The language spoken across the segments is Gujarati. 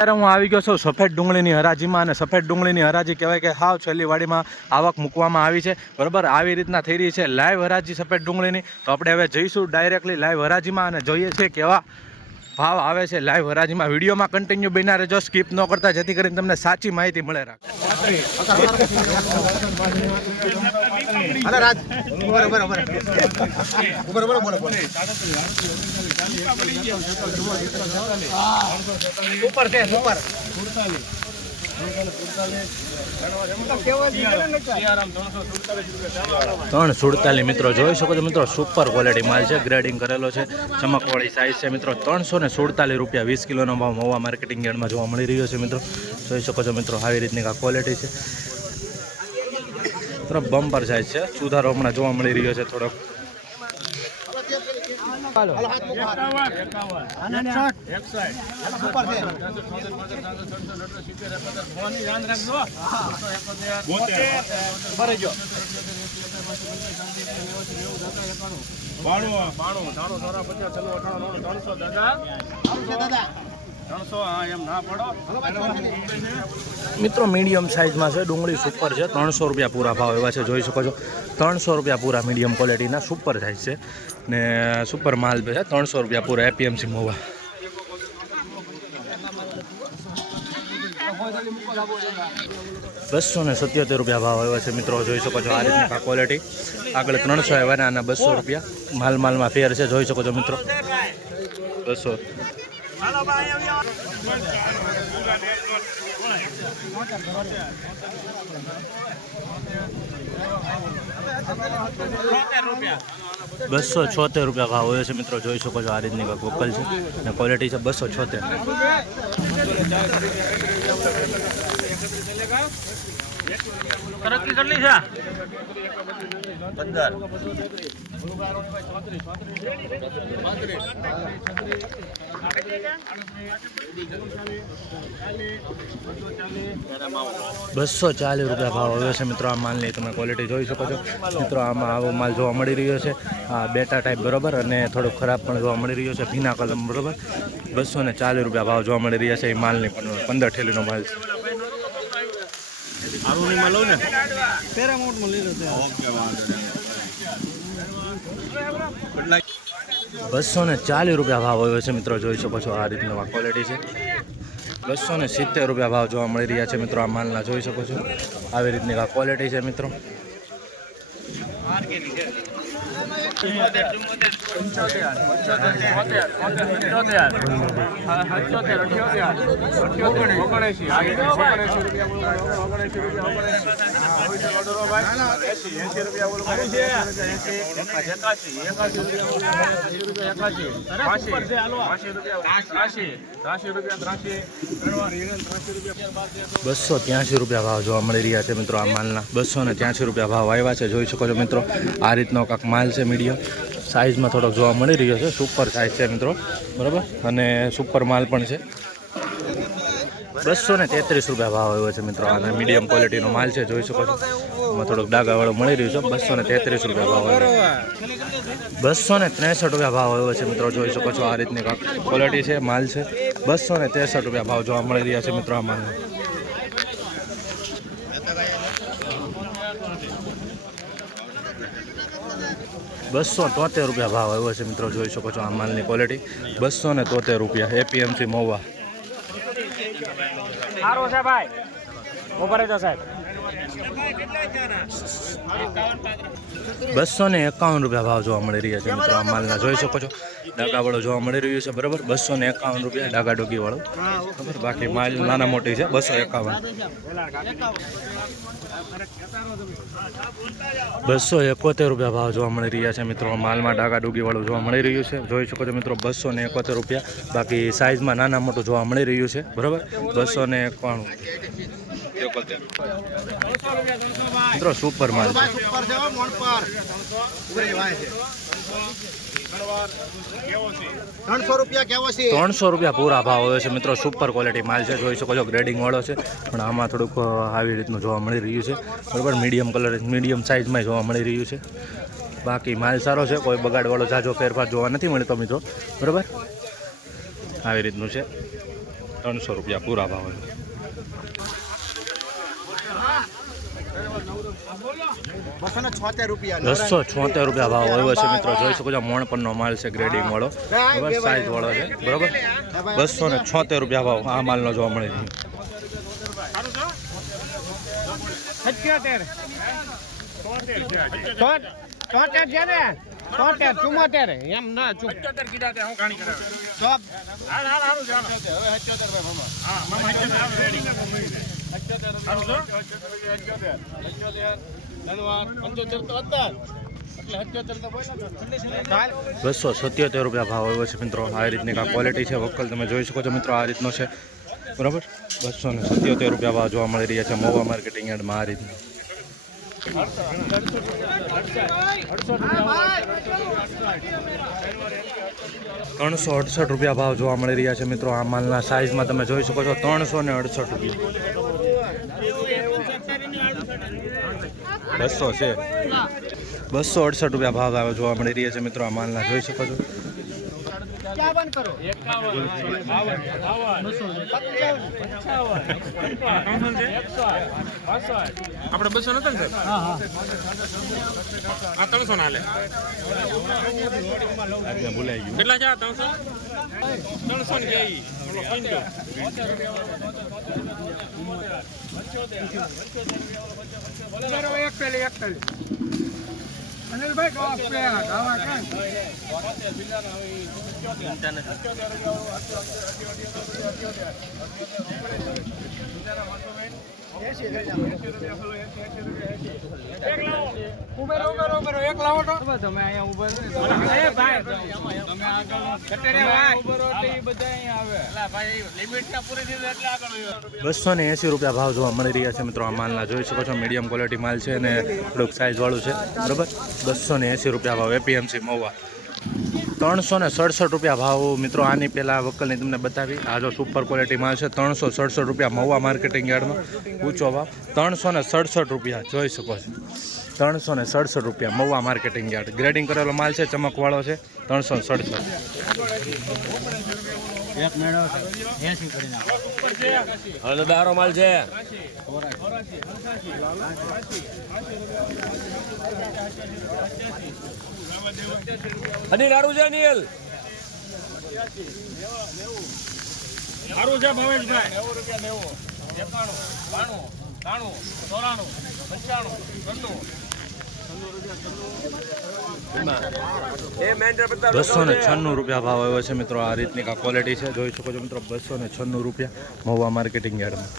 અત્યારે હું આવી ગયો છું સફેદ ડુંગળીની હરાજીમાં અને સફેદ ડુંગળીની હરાજી કહેવાય કે હાવ છેલ્લી વાડીમાં આવક મૂકવામાં આવી છે બરાબર। આવી રીતના થઈ રહી છે લાઈવ હરાજી સફેદ ડુંગળીની। તો આપણે હવે જઈશું ડાયરેક્ટલી લાઈવ હરાજીમાં અને જોઈએ છીએ કેવા ભાવ આવે છે લાઈવ હરાજીમાં। વિડીયોમાં કન્ટિન્યુ બન્યા રહેજો, સ્કીપ ન કરતા, જેથી કરીને તમને સાચી માહિતી મળે રાખે। ત્રણ 47 મિત્રો જોઈ શકો છો મિત્રો, સુપર ક્વોલિટી માલ છે, ગ્રેડિંગ કરેલો છે, ચમકવાળી સાઇઝ છે મિત્રો। 347 રૂપિયા 20 કિલોનો ભાવ મહુવા માર્કેટિંગ યાર્ડમાં જોવા મળી રહ્યો છે મિત્રો। જોઈ શકો છો મિત્રો, આવી રીતની આ ક્વોલિટી છે મિત્રો, બમ્પર સાઇઝ છે, સુધારો હમણાં જોવા મળી રહ્યો છે થોડોક। મિત્રો મીડિયમ સાઇઝમાં છે, ડુંગળી સુપર છે, 300 રૂપિયા પૂરા ભાવ એવા છે। જોઈ શકો છો 300 રૂપિયા પૂરા મીડિયમ ક્વોલિટીના સુપર સાઇઝ છે ને સુપર માલ છે, 300 રૂપિયા પૂરા એપીએમસી મહુવા। 277 રૂપિયા ભાવ આવ્યા છે મિત્રો। જોઈ શકો છો આ રીતની ક્વોલિટી, આગળ 300 આવ્યા અને 200 રૂપિયા માલમાં ફેર છે। જોઈ શકો છો મિત્રો 200। ₹276 ભાવ હોય છે મિત્રો। જોઈ શકો છો આ રીતની વોકલ છે અને ક્વોલિટી છે 276। तरक्की कर ली છે 15 ₹240 ભાવ આવ્યો છે મિત્રો આ માલની। તમે ક્વોલિટી જોઈ શકો છો મિત્રો, આમાં આવો માલ જોવા મળી રહ્યો છે, આ બેટા ટાઈપ બરોબર, અને થોડુંક ખરાબ પણ જોવા મળી રહ્યો છે, ભીના કલમ બરોબર। ₹240 ભાવ જોવા મળી રહ્યા છે એ માલની, પણ 15 ઠેલીનો માલ છે। 240 રૂપિયા ભાવ આવ્યો છે મિત્રો। જોઈ શકો છો આ રીતનો ક્વોલિટી છે। 270 ભાવ જોવા મળી રહ્યા છે મિત્રો આ માલના। જોઈ શકો છો આવી રીતની આ ક્વોલિટી છે મિત્રો। ₹283 ભાવ જોવા મળી રહ્યા છે મિત્રો આ માલના। 283 ભાવ આવ્યા છે। જોઈ શકો છો મિત્રો આ રીતનો કાંક માલ છે, મીડિયમ સાઇઝમાં થોડોક જોવા મળી રહ્યો છે, સુપર સાઇઝ છે મિત્રો બરાબર, અને સુપર માલ પણ છે। 233 ભાવ આવ્યો છે મિત્રો, અને મીડિયમ ક્વોલિટીનો માલ છે। જોઈ શકો છો એમાં થોડોક ડાઘાવાળો મળી રહ્યો છે। 233 ભાવ આવ્યો, 263 ભાવ આવ્યો છે મિત્રો। જોઈ શકો છો આ રીતની ક્વોલિટી છે, માલ છે। 263 ભાવ જોવા મળી રહ્યા છે મિત્રો આ માલના। ₹273 ભાવ આવ્યો છે મિત્રો। જોઈ શકો છો આ માલની ક્વોલિટી, ₹273 એપીએમસી મહુવા। સારો છે ભાઈ, ઉપર જ સાહેબ। ₹251 ભાવ જોવા મળી રહ્યા છે મિત્રો આ માલના। જોઈ શકો છો ડાગાવાળો જોવા મળી રહ્યું છે બરાબર, ₹251 ડાગા ડોગી વાળો બરાબર, બાકી માલ નાના મોટી છે 251। ₹271 ભાવ જોવા મળી રહ્યા છે મિત્રો માલમાં, ડાગા ડોગી વાળું જોવા મળી રહ્યું છે। જોઈ શકો છો મિત્રો ₹271, બાકી સાઇઝમાં નાના મોટું જોવા મળી રહ્યું છે બરાબર। 291 મિત્રો સુપર માલ છે। 300 રૂપિયા પૂરા ભાવ હોય છે મિત્રો। સુપર ક્વોલિટી માલ છે, જોઈ શકો છો ગ્રેડિંગ વાળો છે, પણ આમાં થોડુંક આવી રીતનું જોવા મળી રહ્યું છે બરાબર। મીડિયમ કલર, મીડિયમ સાઇઝમાં જોવા મળી રહ્યું છે। બાકી માલ સારો છે, કોઈ બગાડવાળો જાજો ફેરફાર જોવા નથી મળતો મિત્રો બરાબર। આવી રીતનું છે। 300 રૂપિયા પૂરા ભાવ. 276 રૂપિયા 276 રૂપિયા ભાવ આવ્યો છે મિત્રો. જોઈ શકો છો મોણપણનો માલ છે, ગ્રેડિંગ વાળો, બરાબર, સાઈઝ વાળો છે, બરાબર. 276 રૂપિયા ભાવ આ માલનો જોવા મળે છે. 74 એમ ના ચૂપ ચોપ બસો 77 રૂપિયા ભાવ આવ્યો છે મિત્રો. આ રીતની ક્વોલિટી છે. વક્કલ તમે જોઈ શકો છો મિત્રો, આ રીતનો છે, બરાબર. 277 રૂપિયા ભાવ જોવા મળી રહ્યા છે મહુવા માર્કેટિંગ યાર્ડમાં. આ રીતનું 368 રૂપિયા ભાવ જોવા મળી રહ્યા છે મિત્રો. આ માલના સાઈઝમાં તમે જોઈ શકો છો 368 રૂપિયા. 200 છે, 268 રૂપિયા ભાવ આવે જોવા મળી રહ્યા છે મિત્રો. આ માલના જોઈ શકો છો. 51 કરો 51 આપણે 200 નતા ને સાહેબ? હા આ 300 ના લે. ભૂલાઈ ગયું. કેટલા છે 300? 300 ને ગઈ ઓલો 75 અનિલભાઈ ગાવા કાં એક લાવો તો તમે અહીંયા ઉભા એ ભાઈ તમે આગળ કટેરે ભાઈ ઉભા રહો તો એ બધા અહીંયા આવે. એલા ભાઈ લિમિટ ના પૂરી થઈ એટલે આગળ 280 રૂપિયા ભાવ જોવા મળી રહ્યા છે મિત્રો. આ માલના જોઈ શકો છો મીડિયમ ક્વોલિટી માલ છે અને થોડુંક સાઇઝ વાળું છે, બરાબર. 280 રૂપિયા ભાવ એપીએમસી મહુવા. 367 રૂપિયા ભાવ મિત્રો. આની પહેલાં વક્કલની તમને બતાવી. આ જો સુપર ક્વોલિટી માલ છે, 367 રૂપિયા મહુવા માર્કેટિંગ યાર્ડમાં. ઊંચો ભાવ 367 રૂપિયા જોઈ શકો છો. 367 રૂપિયા મહુવા માર્કેટિંગ યાર્ડ. ગ્રેડિંગ કરેલો માલ છે, ચમકવાળો છે. 367. એક મેળો 80 કરી નાખો. હવે દારો માલ છે. અનિલ હારું છે અનિલ. હારું છે ભવેશભાઈ. 90 રૂપિયા 90 91 92 93 94 95 296 રૂપિયા ભાવ આવ્યો છે મિત્રો. આ રીતની ક્વોલિટી છે, જોઈ શકો છો મિત્રો. 296 રૂપિયા મહુવા માર્કેટિંગ યાર્ડમાં.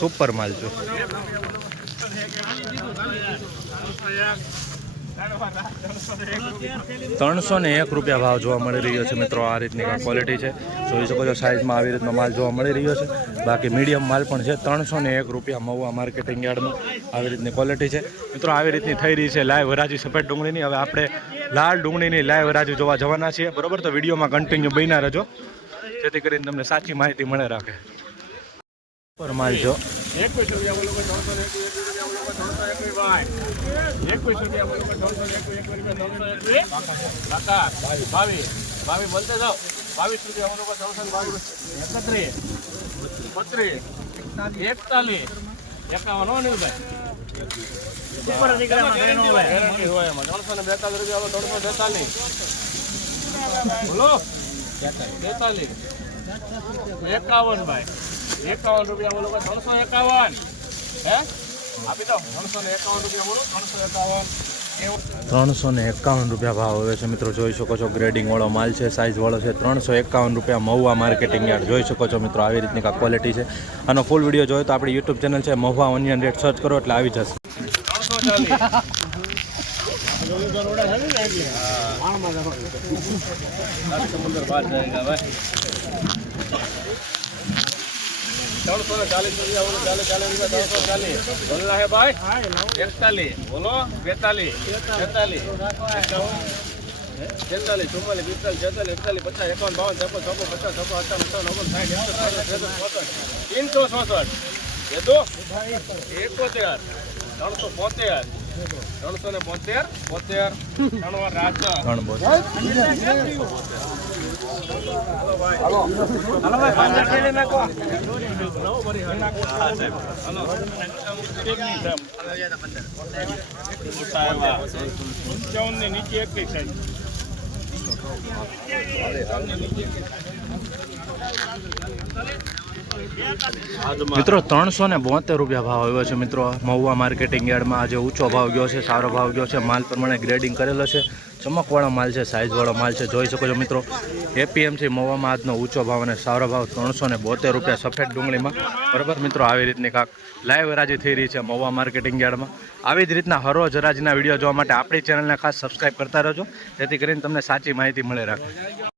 સુપર માલ છે. 301 રૂપિયા ભાવ જોવા મળી રહ્યો છે મિત્રો. આ રીતની ક્વોલિટી છે, જોઈ શકો છો. સાઇઝમાં આવી રીતનો માલ જોવા મળી રહ્યો છે. બાકી મીડિયમ માલ પણ છે. 301 રૂપિયા મહુવા માર્કેટિંગ યાર્ડમાં આવી રીતની ક્વોલિટી છે મિત્રો. આવી રીતની થઈ રહી છે લાઈવ હરાજી સફેદ ડુંગળીની. હવે આપણે લાલ ડુંગળીની લાઈવ હરાજી જોવા જવાના છીએ, બરોબર. તો વિડીયોમાં કન્ટિન્યુ બન્યા રહેજો, જેથી કરીને તમને સાચી માહિતી મળે રાખે. પર માલ જો 21 રૂપિયા બોલો 321 રૂપિયા બોલો 321 કાકા 22 બોલતે જાઓ. 22 રૂપિયા બોલો 322 31 41 ઉપર નીકળ્યા હોય એમાં 342 રૂપિયા બોલો 342 બોલો 43 51 ભાઈ 51 રૂપિયા બોલો 351 હે આપી દો 351 રૂપિયા બોલો 351 રૂપિયા ભાવ આવે છે મિત્રો. જોઈ શકો છો ગ્રેડિંગ વાળો માલ છે, સાઇઝ વાળો છે. 351 રૂપિયા મહુવા માર્કેટિંગ યાર્ડ. જોઈ શકો છો મિત્રો, આવી રીતની ક્વોલિટી છે. આનો ફૂલ વિડીયો જોયો તો આપણી યુટ્યુબ ચેનલ છે મહુવા ઓનિયન રેટ, સર્ચ કરો એટલે આવી જશે. 340 રૂપિયા બોલો 40 રૂપિયા 340 બોલના હે ભાઈ 41 બોલો 42 43 43 44 45 46 47 51 52 53 54 55 56 57 58 59 60 367 375 375 372 72 રાજા 55 ને નીચે એકલી સાઈડ મિત્રો 372 રૂપિયા ભાવ આવ્યો છે મિત્રો મહુવા માર્કેટિંગ યાર્ડમાં. આજે ઊંચો ભાવ ગયો છે, સારો ભાવ ગયો છે, માલ પ્રમાણે ગ્રેડિંગ કરેલો છે, ચમકવાળો માલ છે, સાઇઝવાળો માલ છે, જોઈ શકો છો મિત્રો. એપીએમસી મહુવામાં આજનો ઊંચો ભાવ અને સારો ભાવ 372 રૂપિયા સફેદ ડુંગળીમાં. બરાબર મિત્રો, આવી રીતની કાંક લાઈવ હરાજી થઈ રહી છે મહુવા માર્કેટિંગ યાર્ડમાં. આવી જ રીતના હરરોજ હરાજીના વિડીયો જોવા માટે આપણી ચેનલને ખાસ સબસ્ક્રાઈબ કરતા રહેજો, જેથી કરીને તમને સાચી માહિતી મળે રાખે.